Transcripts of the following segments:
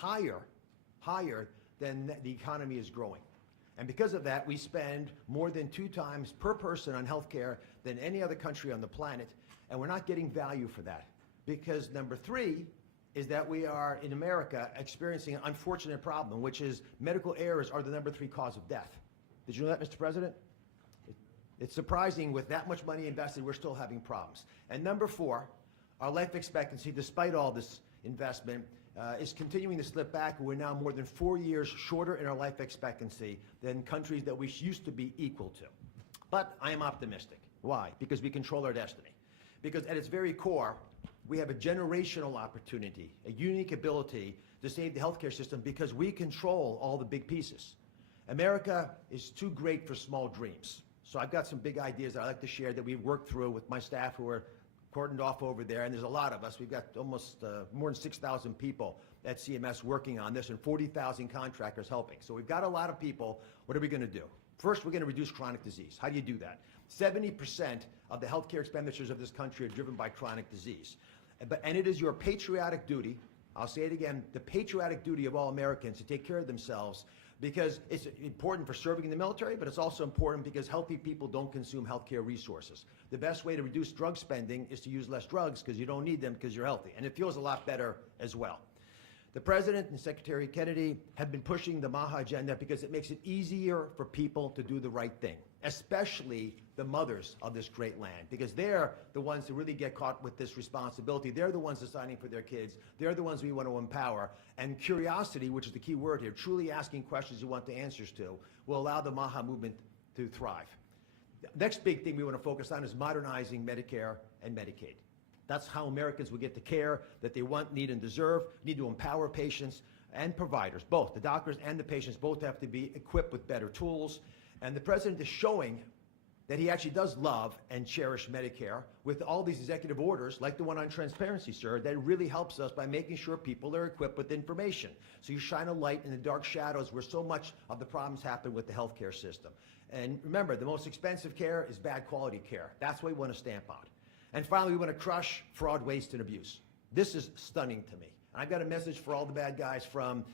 higher than the economy is growing. And because of that, we spend more than 2 times per person on healthcare than any other country on the planet, and we're not getting value for that. Because number 3 is that we are, in America, experiencing an unfortunate problem, which is medical errors are the number 3 cause of death. Did you know that, Mr. President? It's surprising, with that much money invested, we're still having problems. And number 4, our life expectancy, despite all this investment, is continuing to slip back. We're now more than 4 years shorter in our life expectancy than countries that we used to be equal to. But I am optimistic. Why? Because we control our destiny. Because at its very core, we have a generational opportunity, a unique ability to save the healthcare system because we control all the big pieces. America is too great for small dreams. So I've got some big ideas that I'd like to share that we've worked through with my staff who are cordoned off over there, and there's a lot of us. We've got almost more than 6,000 people at CMS working on this and 40,000 contractors helping. So we've got a lot of people. What are we going to do? First, we're going to reduce chronic disease. How do you do that? 70% of the healthcare expenditures of this country are driven by chronic disease. And it is your patriotic duty, I'll say it again, the patriotic duty of all Americans to take care of themselves, because it's important for serving in the military, but it's also important because healthy people don't consume healthcare resources. The best way to reduce drug spending is to use less drugs because you don't need them because you're healthy. And it feels a lot better as well. The President and Secretary Kennedy have been pushing the MAHA agenda because it makes it easier for people to do the right thing, especially the mothers of this great land, because they're the ones who really get caught with this responsibility. They're the ones deciding for their kids. They're the ones we want to empower. And curiosity, which is the key word here, truly asking questions you want the answers to, will allow the MAHA movement to thrive. The next big thing we want to focus on is modernizing Medicare and Medicaid. That's how Americans will get the care that they want, need, and deserve. We need to empower patients and providers, both. The doctors and the patients both have to be equipped with better tools. And the President is showing that he actually does love and cherish Medicare with all these executive orders, like the one on transparency, sir, that really helps us by making sure people are equipped with information. So you shine a light in the dark shadows where so much of the problems happen with the healthcare system. And remember, the most expensive care is bad quality care. That's what we want to stamp out. And finally, we want to crush fraud, waste, and abuse. This is stunning to me. I've got a message for all the bad guys from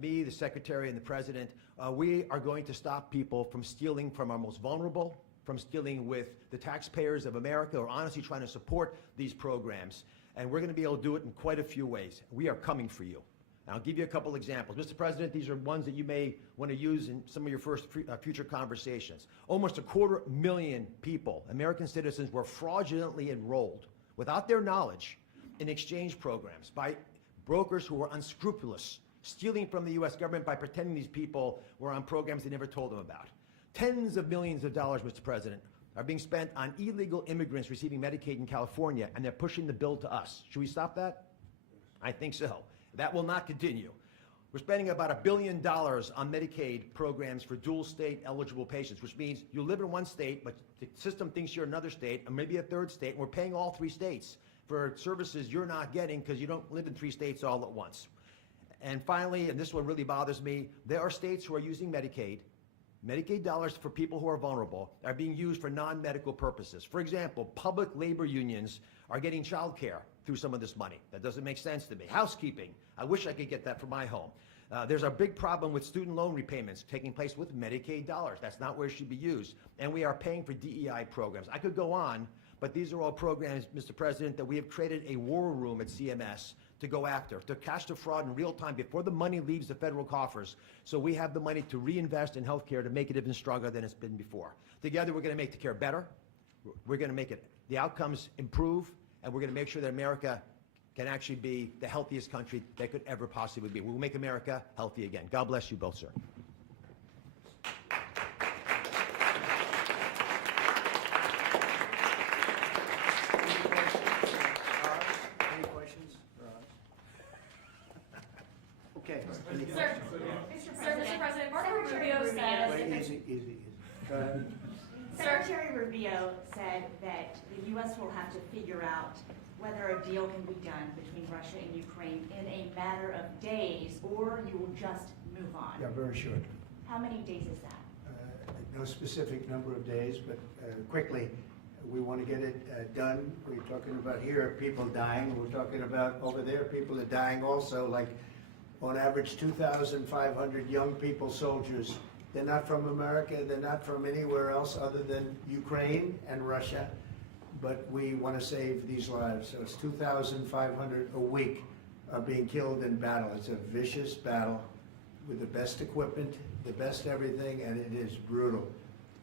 me, the Secretary, and the President. We are going to stop people from stealing from our most vulnerable, from stealing with the taxpayers of America, who are honestly trying to support these programs. And we're going to be able to do it in quite a few ways. We are coming for you. And I'll give you a couple examples. Mr. President, these are ones that you may want to use in some of your future conversations. Almost 250,000 people, American citizens, were fraudulently enrolled without their knowledge in exchange programs by brokers who were unscrupulous, stealing from the U.S. government by pretending these people were on programs they never told them about. Tens of millions of dollars, Mr. President, are being spent on illegal immigrants receiving Medicaid in California, and they're pushing the bill to us. Should we stop that? I think so. That will not continue. We're spending about $1 billion on Medicaid programs for dual state eligible patients, which means you live in one state, but the system thinks you're another state, and maybe a third state, and we're paying all 3 states for services you're not getting because you don't live in 3 states all at once. And finally, and this one really bothers me, there are states who are using Medicaid. Medicaid dollars for people who are vulnerable are being used for non-medical purposes. For example, public labor unions are getting child care through some of this money. That doesn't make sense to me. Housekeeping, I wish I could get that for my home. There's a big problem with student loan repayments taking place with Medicaid dollars. That's not where it should be used. And we are paying for DEI programs. I could go on, but these are all programs, Mr. President, that we have created a war room at CMS to go after, to catch the fraud in real time before the money leaves the federal coffers, so we have the money to reinvest in healthcare to make it even stronger than it's been before. Together, we're going to make the care better. We're going to make the outcomes improve, and we're going to make sure that America can actually be the healthiest country that could ever possibly be. We'll make America healthy again. God bless you both, sir. Any questions for us? Okay. Any Sir, questions? Mr. President, Marco Rubio says... Wait, easy. Go ahead. Secretary Rubio said that the U.S. will have to figure out whether a deal can be done between Russia and Ukraine in a matter of days, or you will just move on. Yeah, very short. How many days is that? No specific number of days, but quickly. We want to get it done. We're talking about here people dying. We're talking about over there people are dying also, like on average 2,500 young people, soldiers. They're not from America, they're not from anywhere else other than Ukraine and Russia, but we want to save these lives. So it's 2,500 a week are being killed in battle. It's a vicious battle with the best equipment, the best everything, and it is brutal.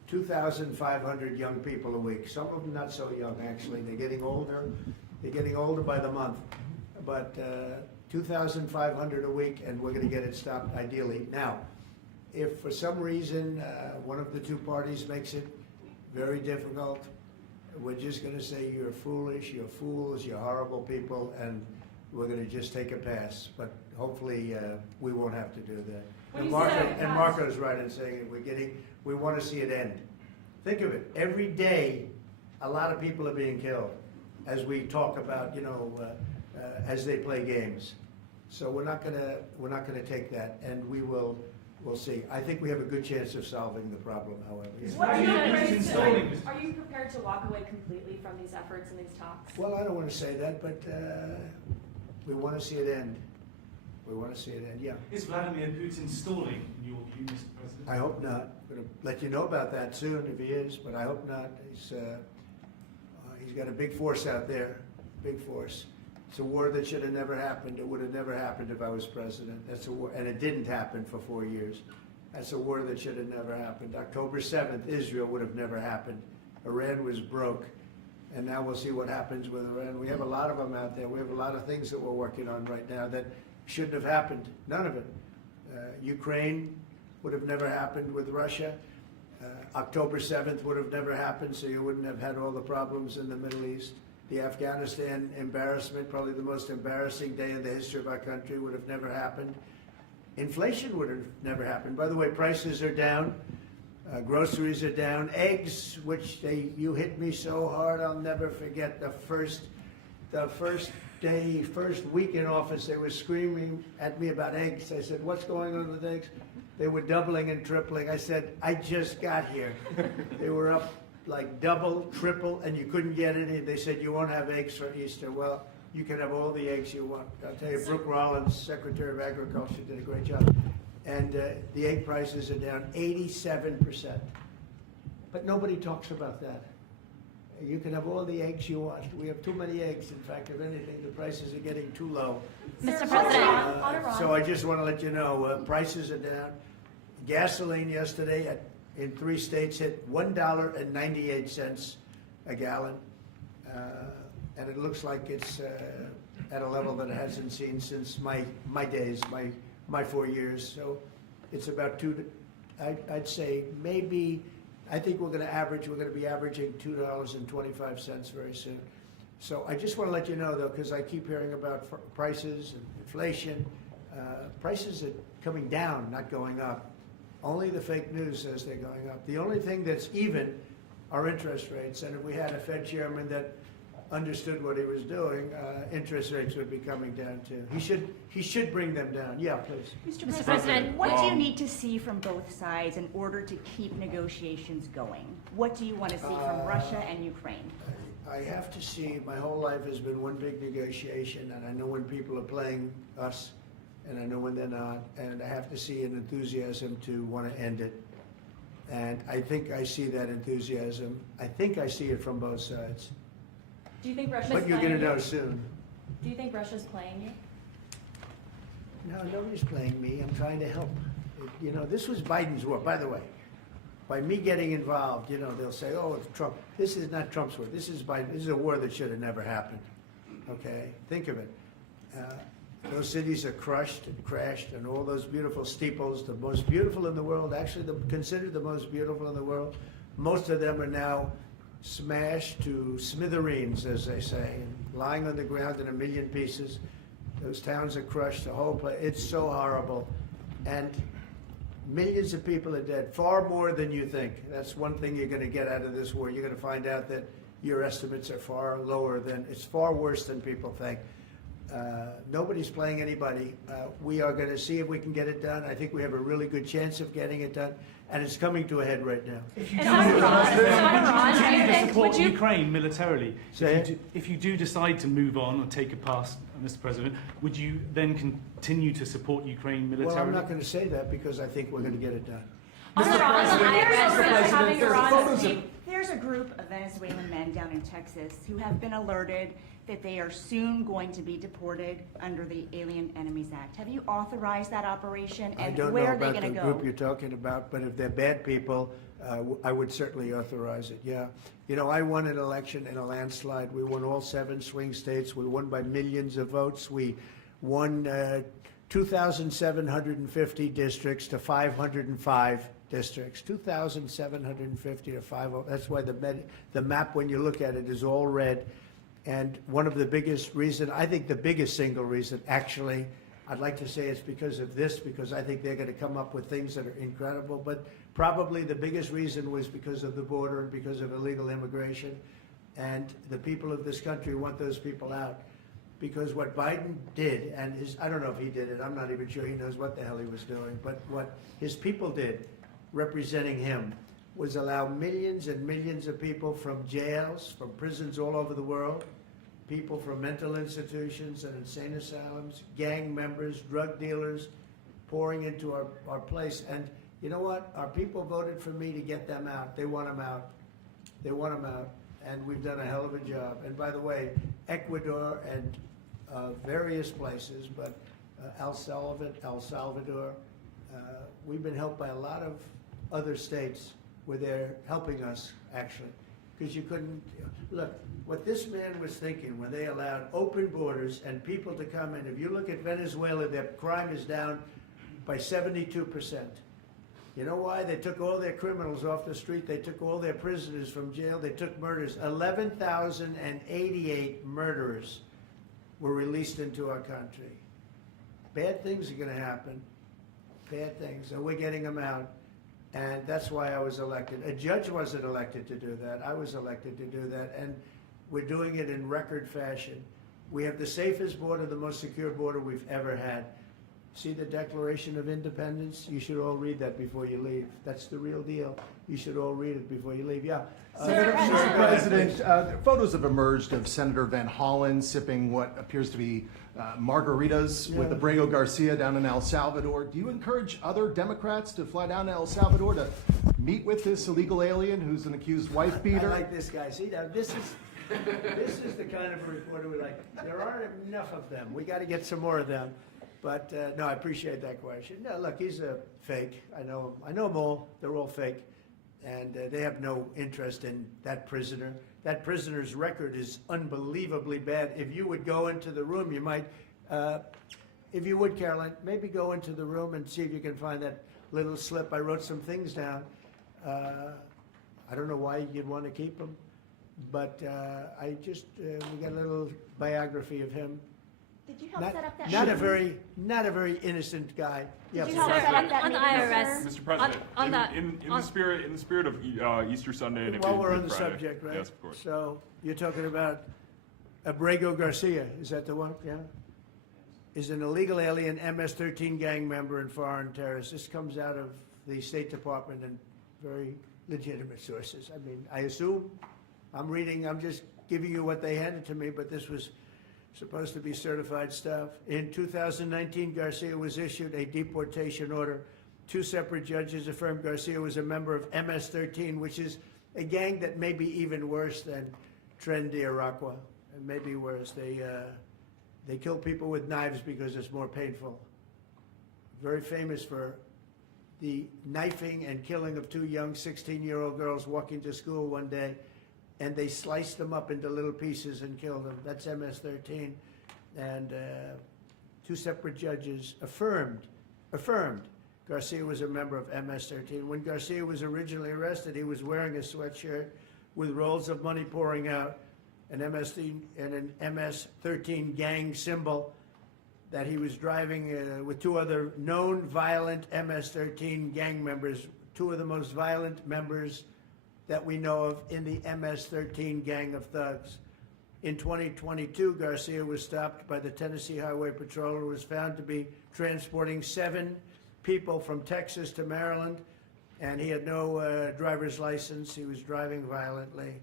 2,500 young people a week. Some of them not so young, actually. They're getting older. They're getting older by the month. But 2,500 a week, and we're going to get it stopped ideally. Now, if for some reason one of the two parties makes it very difficult, we're just going to say you're foolish, you're fools, you're horrible people, and we're going to just take a pass. But hopefully we won't have to do that. When And you say Marco's right in saying it. We want to see it end. Think of it. Every day, a lot of people are being killed, as we talk about, as they play games. So we're not gonna take that, and we'll see. I think we have a good chance of solving the problem, however. What are installing this? Are you prepared to walk away completely from these efforts and these talks? Well, I don't want to say that, but we want to see it end. We want to see it end, yeah. Is Vladimir Putin stalling, in your view, Mr. President? I hope not. I'm going to let you know about that soon if he is, but I hope not. He's got a big force out there, big force. It's a war that should have never happened. It would have never happened if I was president. That's a war, and it didn't happen for 4 years. That's a war that should have never happened. October 7th, Israel would have never happened. Iran was broke, and now we'll see what happens with Iran. We have a lot of them out there. We have a lot of things that we're working on right now that shouldn't have happened. None of it. Ukraine would have never happened with Russia. October 7th would have never happened, so you wouldn't have had all the problems in the Middle East. The Afghanistan embarrassment, probably the most embarrassing day in the history of our country, would have never happened. Inflation would have never happened. By the way, prices are down. Groceries are down. Eggs, which you hit me so hard, I'll never forget the first week in office, they were screaming at me about eggs. I said, what's going on with eggs? They were doubling and tripling. I said, I just got here. They were up like double, triple, and you couldn't get any. They said, you won't have eggs for Easter. Well, you can have all the eggs you want. I'll tell you, Brooke Rollins, Secretary of Agriculture, did a great job. And the egg prices are down 87%. But nobody talks about that. You can have all the eggs you want. We have too many eggs. In fact, if anything, the prices are getting too low. Mr. President. On Iran. So I just want to let you know, prices are down. Gasoline yesterday in 3 states hit $1.98 a gallon. And it looks like it's at a level that it hasn't seen since my days, my 4 years. So it's about I'd say maybe, I think we're going to be averaging $2.25 very soon. So I just want to let you know, though, because I keep hearing about prices and inflation. Prices are coming down, not going up. Only the fake news says they're going up. The only thing that's even are interest rates. And if we had a Fed chairman that understood what he was doing, interest rates would be coming down too. He should bring them down. Yeah, please. Mr. President, what do you need to see from both sides in order to keep negotiations going? What do you want to see from Russia and Ukraine? I have to see, my whole life has been one big negotiation, and I know when people are playing us, and I know when they're not, and I have to see an enthusiasm to want to end it. And I think I see that enthusiasm. I think I see it from both sides. Do you think Russia's But you're playing going to know you? soon. Do you think Russia's playing you? No, nobody's playing me. I'm trying to help. This was Biden's war, by the way. By me getting involved, they'll say, oh, it's Trump. This is not Trump's war. This is Biden. This is a war that should have never happened. Okay? Think of it. Those cities are crushed and crashed, and all those beautiful steeples, the most beautiful in the world, actually considered the most beautiful in the world, most of them are now smashed to smithereens, as they say, and lying on the ground in a million pieces. Those towns are crushed, the whole place. It's so horrible. And millions of people are dead, far more than you think. That's one thing you're going to get out of this war. You're going to find out that your estimates are far lower than, it's far worse than people think. Nobody's playing anybody. We are going to see if we can get it done. I think we have a really good chance of getting it done, and it's coming to a head right now. If you Is do Iran, do you think, support would you? Ukraine militarily, Say it. if you do decide to move on or take a pass Mr. President, would you then continue to support Ukraine militarily? Well, I'm not going to say that because I think we're going to get it done. There's a group of Venezuelan men down in Texas who have been alerted that they are soon going to be deported under the Alien Enemies Act. Have you authorized that operation, I and don't know where are they about going the to go? group you're talking about, but if they're bad people, I would certainly authorize it, yeah. You know, I won an election in a landslide. We won all 7 swing states. We won by millions of votes. We won 2,750 districts to 505 districts. 2,750 to 505. That's why the map, when you look at it, is all red. And one of the biggest reason, I think the biggest single reason, actually, I'd like to say it's because of this, because I think they're going to come up with things that are incredible, but probably the biggest reason was because of the border and because of illegal immigration. And the people of this country want those people out. Because what Biden did, and I don't know if he did it, I'm not even sure he knows what the hell he was doing, but what his people did, representing him, was allow millions and millions of people from jails, from prisons all over the world, people from mental institutions and insane asylums, gang members, drug dealers, pouring into our place. And you know what? Our people voted for me to get them out. They want them out. They want them out. And we've done a hell of a job. And by the way, Ecuador and various places, but El Salvador, we've been helped by a lot of other states where they're helping us, actually. Because you couldn't, look, what this man was thinking when they allowed open borders and people to come in, if you look at Venezuela, their crime is down by 72%. You know why? They took all their criminals off the street. They took all their prisoners from jail. They took murders. 11,088 murderers were released into our country. Bad things are going to happen. Bad things. And we're getting them out. And that's why I was elected. A judge wasn't elected to do that. I was elected to do that. And we're doing it in record fashion. We have the safest border, the most secure border we've ever had. See the Declaration of Independence? You should all read that before you leave. That's the real deal. You should all read it before you leave. Yeah. Mr. President, photos have emerged of Senator Van Hollen sipping what appears to be margaritas with Abrego Garcia down in El Salvador. Do you encourage other Democrats to fly down to El Salvador to meet with this illegal alien who's an accused wife beater? I like this guy. See, now this is the kind of reporter we like. There aren't enough of them. We got to get some more of them. But no, I appreciate that question. No, look, he's a fake. I know them all. They're all fake. And they have no interest in that prisoner. That prisoner's record is unbelievably bad. If you would go into the room, you might, if you would, Caroline, maybe go into the room and see if you can find that little slip. I wrote some things down. I don't know why you'd want to keep them, but we got a little biography of him. Did you help set up that Not a meeting? very innocent guy. Did you please. help set up that on the meeting, IRS. sir? Mr. President, On that- in the spirit of Easter Sunday and While we're Good on the Friday. subject, right? Yes, of course. So you're talking about Abrego Garcia, is that the one? Yeah. Is an illegal alien, MS-13 gang member and foreign terrorist. This comes out of the State Department and very legitimate sources. I mean, I assume, I'm just giving you what they handed to me, but this was supposed to be certified stuff. In 2019, Garcia was issued a deportation order. 2 separate judges affirmed Garcia was a member of MS-13, which is a gang that may be even worse than Tren de Aragua. It may be worse. They kill people with knives because it's more painful. Very famous for the knifing and killing of 2 young 16-year-old girls walking to school one day, and they sliced them up into little pieces and killed them. That's MS-13. And 2 separate judges affirmed Garcia was a member of MS-13. When Garcia was originally arrested, he was wearing a sweatshirt with rolls of money pouring out, an MS-13 gang symbol that he was driving with 2 other known violent MS-13 gang members, 2 of the most violent members that we know of in the MS-13 gang of thugs. In 2022, Garcia was stopped by the Tennessee Highway Patrol and was found to be transporting 7 people from Texas to Maryland, and he had no driver's license. He was driving violently.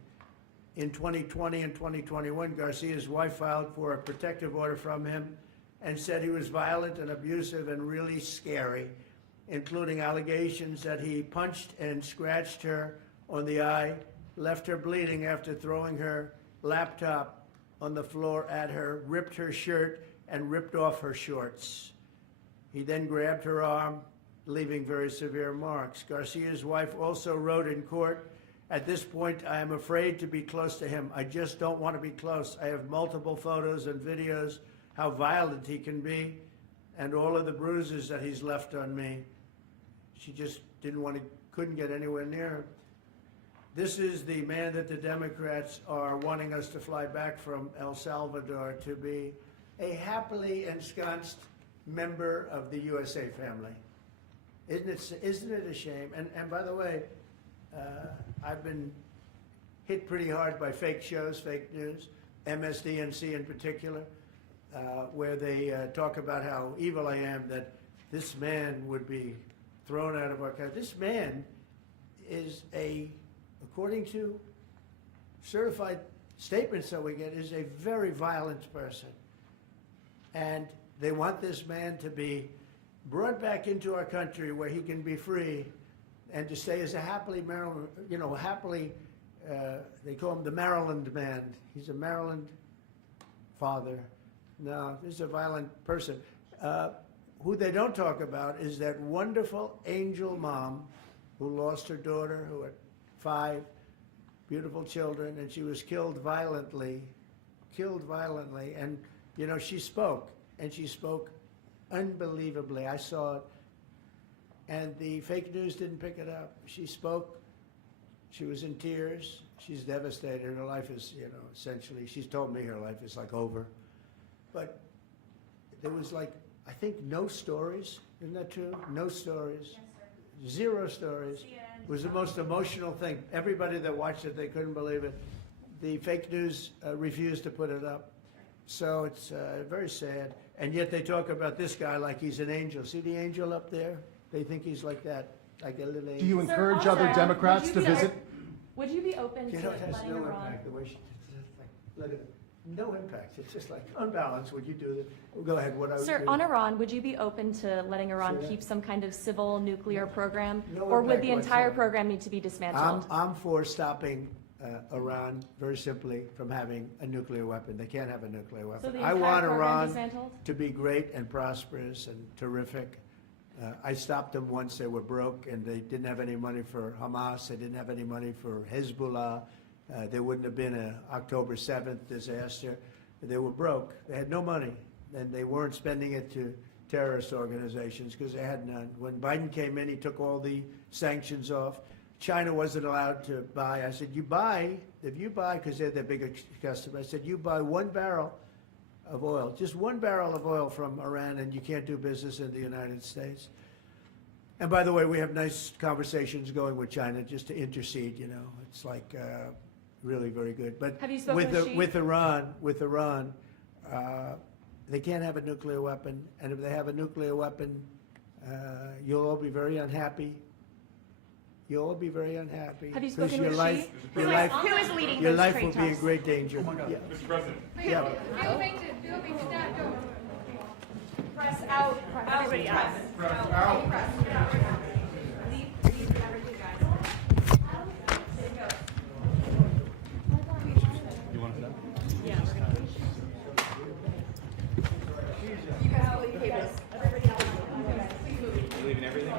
In 2020 and 2021, Garcia's wife filed for a protective order from him and said he was violent and abusive and really scary, including allegations that he punched and scratched her on the eye, left her bleeding after throwing her laptop on the floor at her, ripped her shirt, and ripped off her shorts. He then grabbed her arm, leaving very severe marks. Garcia's wife also wrote in court, "At this point, I am afraid to be close to him. I just don't want to be close. I have multiple photos and videos how violent he can be and all of the bruises that he's left on me." She just couldn't get anywhere near him. This is the man that the Democrats are wanting us to fly back from El Salvador to be a happily ensconced member of the USA family. Isn't it a shame? And by the way, I've been hit pretty hard by fake shows, fake news, MSDNC in particular, where they talk about how evil I am, that this man would be thrown out of our country. This man is according to certified statements that we get, is a very violent person. And they want this man to be brought back into our country where he can be free and to stay as a happily Maryland, they call him the Maryland man. He's a Maryland father. No, this is a violent person. Who they don't talk about is that wonderful angel mom who lost her daughter, who had 5 beautiful children, and she was killed violently. And, she spoke, and she spoke unbelievably. I saw it. And the fake news didn't pick it up. She spoke. She was in tears. She's devastated. Her life is, essentially, she's told me her life is like over. But there was I think no stories. Isn't that true? No stories. Yes, sir. 0 stories. It was the most emotional thing. Everybody that watched it, they couldn't believe it. The fake news refused to put it up. So it's very sad. And yet they talk about this guy like he's an angel. See the angel up there? They think he's like that, like a little angel. Do you Sir, encourage also, other Democrats would to you be visit? Would you be open to It has letting no Iran? impact the way she look at it. No impact. It's just like unbalanced. Would you do that? Go ahead. What I would Sir, do. on Iran, would you be open to letting Iran Say that. keep some kind of civil nuclear program? No Or would impact the entire whatsoever. program need to be dismantled? I'm for stopping Iran very simply from having a nuclear weapon. They can't have a nuclear weapon. So the I entire want program Iran dismantled? to be great and prosperous and terrific. I stopped them once they were broke and they didn't have any money for Hamas. They didn't have any money for Hezbollah. There wouldn't have been an October 7th disaster. They were broke. They had no money, and they weren't spending it to terrorist organizations because they had none. When Biden came in, he took all the sanctions off. China wasn't allowed to buy. I said, if you buy, because they're their biggest customer, I said, you buy 1 barrel of oil, just 1 barrel of oil from Iran, and you can't do business in the United States. And by the way, we have nice conversations going with China just to intercede, It's like really very good. But Have you spoken with Xi? with Iran, they can't have a nuclear weapon. And if they have a nuclear weapon, you'll all be very unhappy. You'll all be very unhappy. Have you 'Cause spoken your with life, Xi? your Who life, is leading your those life trade will be in talks? great danger. Yeah. Mr. President. Yeah. Press out. Everybody out. Press out. Leave everything, guys. You want to know? Yeah, we're gonna. Leaving everything?